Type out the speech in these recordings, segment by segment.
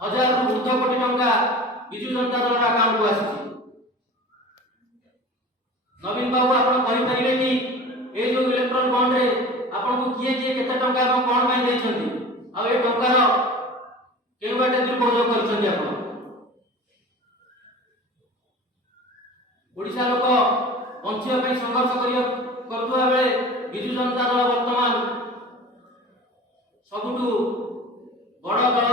हजार ऊर्ध कोटी टंका विजु जनता दल अकाउंट को आसी। नवीन बाबू आपण कहि परिबे कि ए जो इलेक्ट्रॉन बॉन्ड रे आपण को किए किए केते टंका এবং कोन पई दैछंती आ ए टंका रो केउ बाटे दुरुपयोग करछंती आपण। ओडिशा लोक बंचिया पई संघर्ष करथुवा बेले विजु जनता दल वर्तमान सबुठु बड़ दल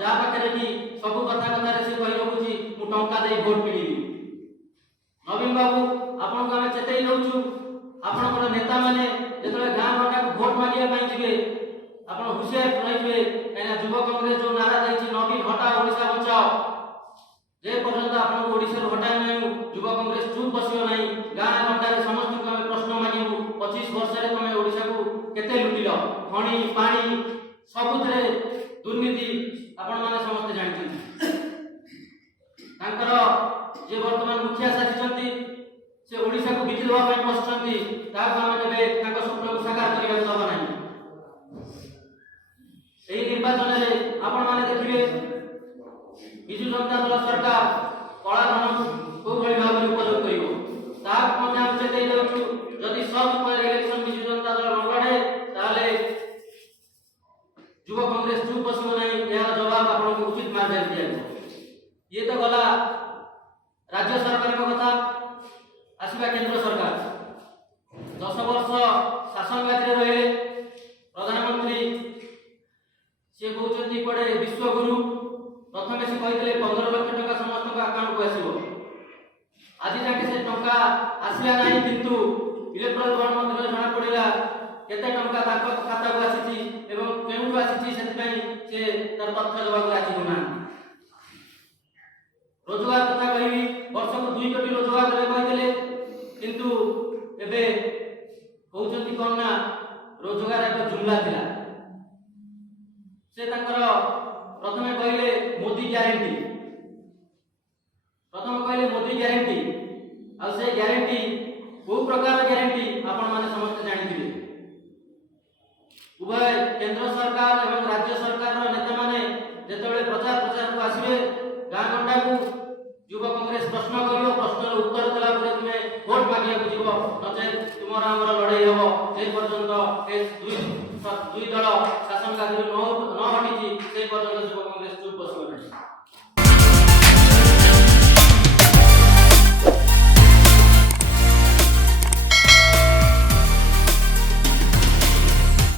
जा पाखे कि सब कथा कथा से कहि रखुची मु टंका दे वोट किनिबी। नवीन बाबू आपण को हम चेतई दउछु आपण को नेता माने जेतले गां गंडा को वोट मागिया पई जिवे आपण हुशियार रहिबे काना युवा कांग्रेस जो नारा दैछि नवीन हटाओ ओडिशा बचाओ जे पर्यंत आपण को ओडिशा हटाय नै युवा कांग्रेस चुप बसियो नै। गां गंडा रे समस्त को हम प्रश्न मागिबु 25 वर्ष रे तमे ओडिशा को केते लुटिलो खणी पानी सबुतरे दुर्नीति आपण माने समस्त जानिछन। तांकर जे वर्तमान मुखिया साजिछंती से ओडिशा को बिजली दवा पई पछछंती ताको हम केबे तांको स्वप्न को साकार करिया दबा नै। एही निर्वाचन रे आपण माने देखिबे विजु जनता दल सरकार कला धन को भली भाबरे उपयोग करिवो ताक मध्ये हम चेतई देउछु जदि सब पर इलेक्शन विजु जनता दल न लड़े ताले युवा कांग्रेस चुप बसिबो नै। यार जवाब आपण को उचित मार्ग दिया। ये तो गला राज्य सरकार का कथा आसीबा केंद्र सरकार 10 वर्ष शासन राज्य रहे प्रधानमंत्री से कहउछंती पड़े विश्वगुरु प्रथमे से कहितले 15 लाख टका समस्त का अकाउंट को आसीबो। आज जाके से टका आसिला नाही किंतु इलेक्ट्रल बॉन्ड मध्ये जणा पड़िला केते टका ताको खाता को आसीची एवं केउठु आसीची सेति पई से तर तथ्य देबा राजी होना। रोजगार कथा कहिबी वर्ष को 2 कोटी रोजगार देबे कहितले किंतु एबे कहउछंती कोन ना रोजगार एक जुमला थिला। से तांकर प्रथमे कहले मोदी ग्यारंटी आ से ग्यारंटी को प्रकार ग्यारंटी आपण माने समस्त जानिथिबे। उभय केंद्र सरकार एवं राज्य सरकार रो नेता माने जेतबेले प्रचार को आसीबे गां गंडा को युवा कांग्रेस प्रश्न करियो प्रश्न उत्तर देला परे तुमे वोट मागिया को जीवो नचे तुमरा हमर लड़ाई हबो जे पर्यंत ए दुई दल शासन कार्य न हटिची से पर्यंत युवा कांग्रेस चुप बसिबो।